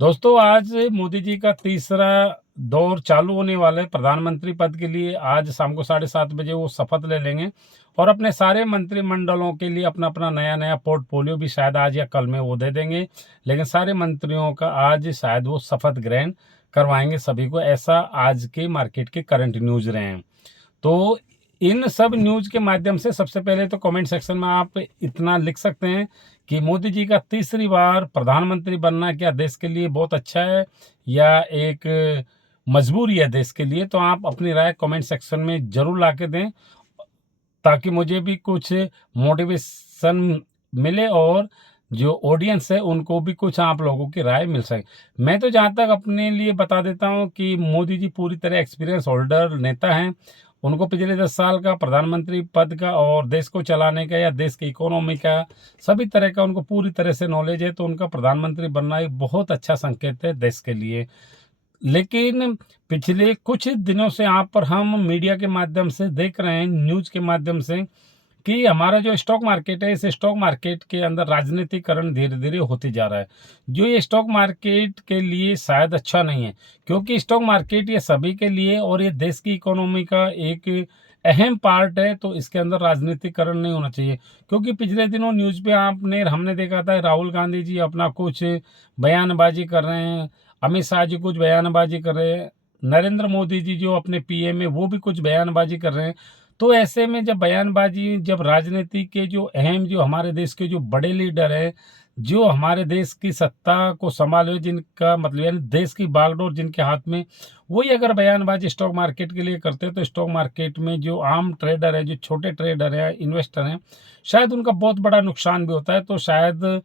दोस्तों, आज मोदी जी का तीसरा दौर चालू होने वाला है प्रधानमंत्री पद के लिए। आज शाम को 7:30 बजे वो शपथ ले लेंगे और अपने सारे मंत्रिमंडलों के लिए अपना-अपना नया-नया पोर्टफोलियो भी शायद आज या कल में वो दे देंगे। लेकिन सारे मंत्रियों का आज शायद वो शपथ ग्रहण करवाएँगे सभी को, ऐसा आज के मार्केट के करंट न्यूज़ रहे हैं। तो इन सब न्यूज़ के माध्यम से सबसे पहले तो कमेंट सेक्शन में आप इतना लिख सकते हैं कि मोदी जी का तीसरी बार प्रधानमंत्री बनना क्या देश के लिए बहुत अच्छा है या एक मजबूरी है देश के लिए? तो आप अपनी राय कमेंट सेक्शन में ज़रूर ला के दें, ताकि मुझे भी कुछ मोटिवेशन मिले और जो ऑडियंस है उनको भी कुछ आप लोगों की राय मिल सके। मैं तो जहाँ तक अपने लिए बता देता हूँ कि मोदी जी पूरी तरह एक्सपीरियंस होल्डर नेता हैं। उनको पिछले 10 साल का प्रधानमंत्री पद का और देश को चलाने का या देश की इकोनॉमी का सभी तरह का उनको पूरी तरह से नॉलेज है, तो उनका प्रधानमंत्री बनना एक बहुत अच्छा संकेत है देश के लिए। लेकिन पिछले कुछ दिनों से यहाँ पर हम मीडिया के माध्यम से देख रहे हैं, न्यूज़ के माध्यम से, कि हमारा जो स्टॉक मार्केट है, इस स्टॉक मार्केट के अंदर राजनीतिकरण धीरे-धीरे होते जा रहा है। जो ये स्टॉक मार्केट के लिए शायद अच्छा नहीं है, क्योंकि स्टॉक मार्केट ये सभी के लिए और ये देश की इकोनॉमी का एक अहम पार्ट है, तो इसके अंदर राजनीतिकरण नहीं होना चाहिए। क्योंकि पिछले दिनों न्यूज़ पे हमने देखा था राहुल गांधी जी अपना कुछ बयानबाज़ी कर रहे हैं, अमित शाह जी कुछ बयानबाज़ी कर रहे हैं, नरेंद्र मोदी जी जो अपने पीएम है वो भी कुछ बयानबाज़ी कर रहे हैं। तो ऐसे में जब बयानबाजी जब राजनीति के जो अहम जो हमारे देश के जो बड़े लीडर हैं, जो हमारे देश की सत्ता को संभाले हुए जिनका मतलब यानी देश की बागडोर जिनके हाथ में, वही अगर बयानबाजी स्टॉक मार्केट के लिए करते हैं, तो स्टॉक मार्केट में जो आम ट्रेडर है, जो छोटे ट्रेडर हैं, इन्वेस्टर हैं, शायद उनका बहुत बड़ा नुकसान भी होता है। तो शायद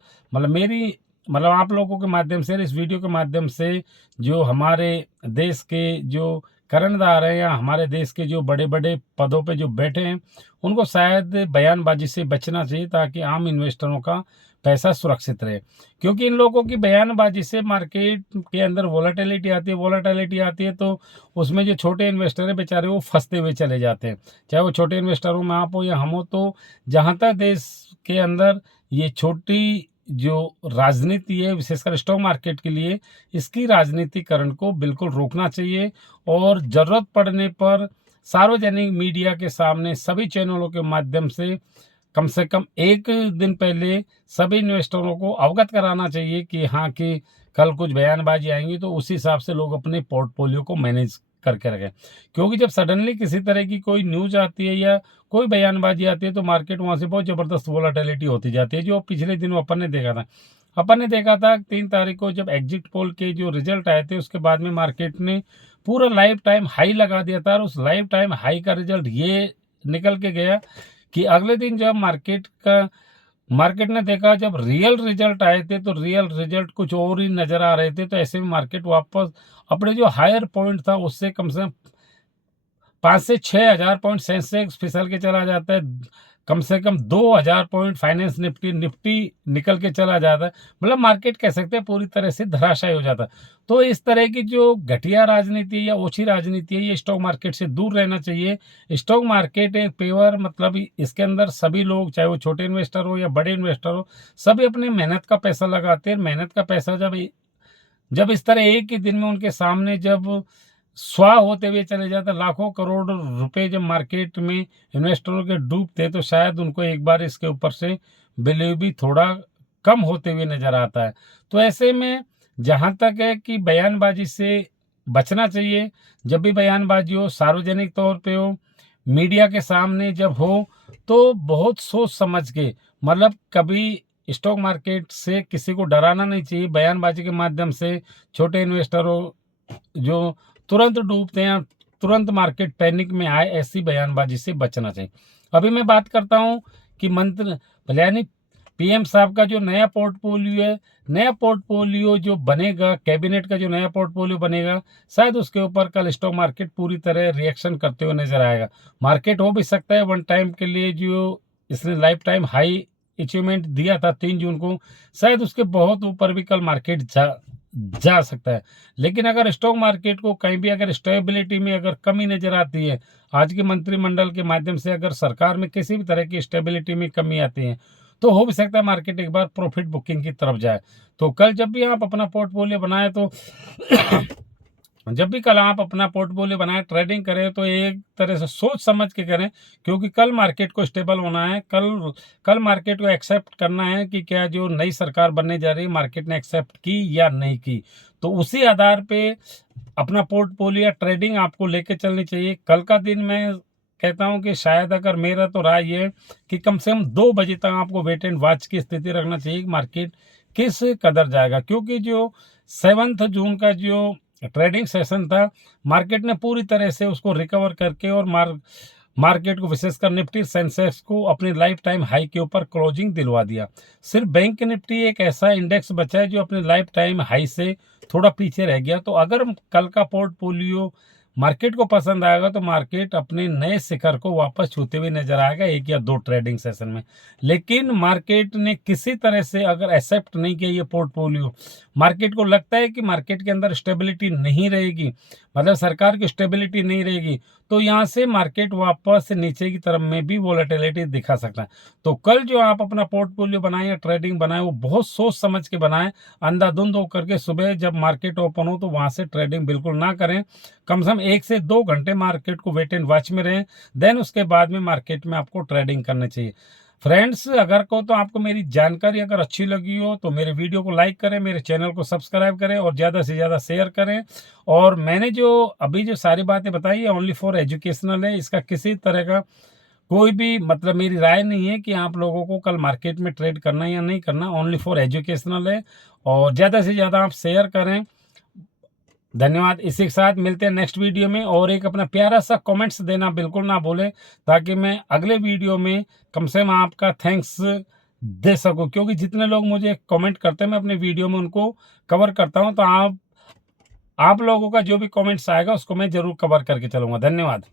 मतलब आप लोगों के माध्यम से, इस वीडियो के माध्यम से, जो हमारे देश के जो कर्णधार हैं या हमारे देश के जो बड़े-बड़े पदों पे जो बैठे हैं, उनको शायद बयानबाज़ी से बचना चाहिए, ताकि आम इन्वेस्टरों का पैसा सुरक्षित रहे। क्योंकि इन लोगों की बयानबाज़ी से मार्केट के अंदर वोलेटिलिटी आती है, तो उसमें जो छोटे इन्वेस्टर हैं बेचारे वो फँसते हुए चले जाते हैं। चाहे वो छोटे इन्वेस्टरों में आप हो या हम हो, तो जहाँ तक देश के अंदर ये छोटी जो राजनीति है, विशेषकर स्टॉक मार्केट के लिए, इसकी राजनीतिकरण को बिल्कुल रोकना चाहिए और ज़रूरत पड़ने पर सार्वजनिक मीडिया के सामने सभी चैनलों के माध्यम से कम 1 दिन पहले सभी इन्वेस्टरों को अवगत कराना चाहिए कि हाँ, कि कल कुछ बयानबाज़ी आएँगी, तो उसी हिसाब से लोग अपने पोर्टफोलियो को मैनेज करके रखें। क्योंकि जब सडनली किसी तरह की कोई न्यूज़ आती है या कोई बयानबाज़ी आती है, तो मार्केट वहाँ से बहुत ज़बरदस्त वोलेटिलिटी होती जाती है, जो पिछले दिनों अपन ने देखा था। अपन ने देखा था 3 तारीख को जब एग्ज़िट पोल के जो रिज़ल्ट आए थे, उसके बाद में मार्केट ने पूरा लाइफ़ टाइम हाई लगा दिया था और उस लाइफ़ टाइम हाई का रिज़ल्ट ये निकल के गया कि अगले दिन जब मार्केट ने देखा, जब रियल रिज़ल्ट आए थे, तो रियल रिज़ल्ट कुछ और ही नज़र आ रहे थे। तो ऐसे में मार्केट वापस अपने जो हायर पॉइंट था उससे कम से कम 5 से 6,000 पॉइंट सेंसेक्स फिसल के चला जाता है। कम से कम 2,000 पॉइंट फाइनेंस निफ्टी निकल के चला जाता है। मतलब मार्केट कह सकते हैं पूरी तरह से धराशायी हो जाता है। तो इस तरह की जो घटिया राजनीति है या ओछी राजनीति है, ये स्टॉक मार्केट से दूर रहना चाहिए। स्टॉक मार्केट एक प्योर मतलब इसके अंदर सभी लोग, चाहे वो छोटे इन्वेस्टर हो या बड़े इन्वेस्टर हो, सभी अपनी मेहनत का पैसा लगाते हैं। मेहनत का पैसा जब इस तरह एक ही दिन में उनके सामने जब स्वाह होते हुए चले जाते, लाखों करोड़ रुपए जब मार्केट में इन्वेस्टरों के डूबते, तो शायद उनको एक बार इसके ऊपर से बिलीव भी थोड़ा कम होते हुए नजर आता है। तो ऐसे में जहाँ तक है कि बयानबाजी से बचना चाहिए। जब भी बयानबाजी हो, सार्वजनिक तौर पे हो, मीडिया के सामने जब हो, तो बहुत सोच समझ के, मतलब कभी स्टॉक मार्केट से किसी को डराना नहीं चाहिए। बयानबाजी के माध्यम से छोटे इन्वेस्टरों जो तुरंत डूबते हैं, तुरंत मार्केट पैनिक में आए, ऐसी बयानबाजी से बचना चाहिए। अभी मैं बात करता हूँ कि यानी पीएम साहब का जो नया पोर्टफोलियो है, नया पोर्टफोलियो जो बनेगा, कैबिनेट का जो नया पोर्टफोलियो बनेगा, शायद उसके ऊपर कल स्टॉक मार्केट पूरी तरह रिएक्शन करते हुए नजर आएगा। मार्केट हो भी सकता है वन टाइम के लिए, जो इसने लाइफ टाइम हाई अचीवमेंट दिया था 3 जून को, शायद उसके बहुत ऊपर भी कल मार्केट जा जा सकता है। लेकिन अगर स्टॉक मार्केट को कहीं भी अगर स्टेबिलिटी में अगर कमी नज़र आती है, आज के मंत्रिमंडल के माध्यम से अगर सरकार में किसी भी तरह की स्टेबिलिटी में कमी आती है, तो हो भी सकता है मार्केट एक बार प्रॉफिट बुकिंग की तरफ जाए। तो कल जब भी आप अपना पोर्टफोलियो बनाएं तो जब भी कल आप अपना पोर्टफोलियो बनाएं, ट्रेडिंग करें, तो एक तरह से सोच समझ के करें, क्योंकि कल मार्केट को स्टेबल होना है। कल कल मार्केट को एक्सेप्ट करना है कि क्या जो नई सरकार बनने जा रही है मार्केट ने एक्सेप्ट की या नहीं की। तो उसी आधार पे अपना पोर्टफोलियो ट्रेडिंग आपको लेके चलनी चाहिए। कल का दिन मैं कहता हूं कि शायद, अगर मेरा तो राय ये है कि कम से कम 2 बजे तक आपको वेट एंड वॉच की स्थिति रखना चाहिए कि मार्केट किस कदर जाएगा, क्योंकि जो 7 जून का जो ट्रेडिंग सेशन था, मार्केट ने पूरी तरह से उसको रिकवर करके और मार्केट को, विशेषकर निफ्टी सेंसेक्स को, अपनी लाइफ टाइम हाई के ऊपर क्लोजिंग दिलवा दिया। सिर्फ बैंक निफ्टी एक ऐसा इंडेक्स बचा है जो अपने लाइफ टाइम हाई से थोड़ा पीछे रह गया। तो अगर कल का पोर्टफोलियो मार्केट को पसंद आएगा तो मार्केट अपने नए शिखर को वापस छूते हुए नजर आएगा 1 या 2 ट्रेडिंग सेशन में। लेकिन मार्केट ने किसी तरह से अगर एक्सेप्ट नहीं किया ये पोर्टफोलियो, मार्केट को लगता है कि मार्केट के अंदर स्टेबिलिटी नहीं रहेगी, मतलब सरकार की स्टेबिलिटी नहीं रहेगी, तो यहाँ से मार्केट वापस नीचे की तरफ में भी वोलेटिलिटी दिखा सकता है। तो कल जो आप अपना पोर्टफोलियो बनाएं या ट्रेडिंग बनाएं, वो बहुत सोच समझ के बनाएं। अंधाधुंध होकर के सुबह जब मार्केट ओपन हो तो वहां से ट्रेडिंग बिल्कुल ना करें। कम से कम 1 से 2 घंटे मार्केट को वेट एंड वॉच में रहें, देन उसके बाद में मार्केट में आपको ट्रेडिंग करनी चाहिए। फ्रेंड्स, अगर को तो आपको मेरी जानकारी अगर अच्छी लगी हो तो मेरे वीडियो को लाइक करें, मेरे चैनल को सब्सक्राइब करें और ज़्यादा से ज़्यादा शेयर करें। और मैंने जो अभी जो सारी बातें बताई है ओनली फॉर एजुकेशनल है, इसका किसी तरह का कोई भी मतलब मेरी राय नहीं है कि आप लोगों को कल मार्केट में ट्रेड करना है या नहीं करना। ओनली फॉर एजुकेशनल है और ज़्यादा से ज़्यादा आप शेयर करें। धन्यवाद। इसी के साथ मिलते हैं नेक्स्ट वीडियो में, और एक अपना प्यारा सा कमेंट्स देना बिल्कुल ना भूलें, ताकि मैं अगले वीडियो में कम से कम आपका थैंक्स दे सकूं, क्योंकि जितने लोग मुझे कमेंट करते हैं मैं अपने वीडियो में उनको कवर करता हूं। तो आप लोगों का जो भी कमेंट्स आएगा उसको मैं जरूर कवर करके चलूंगा। धन्यवाद।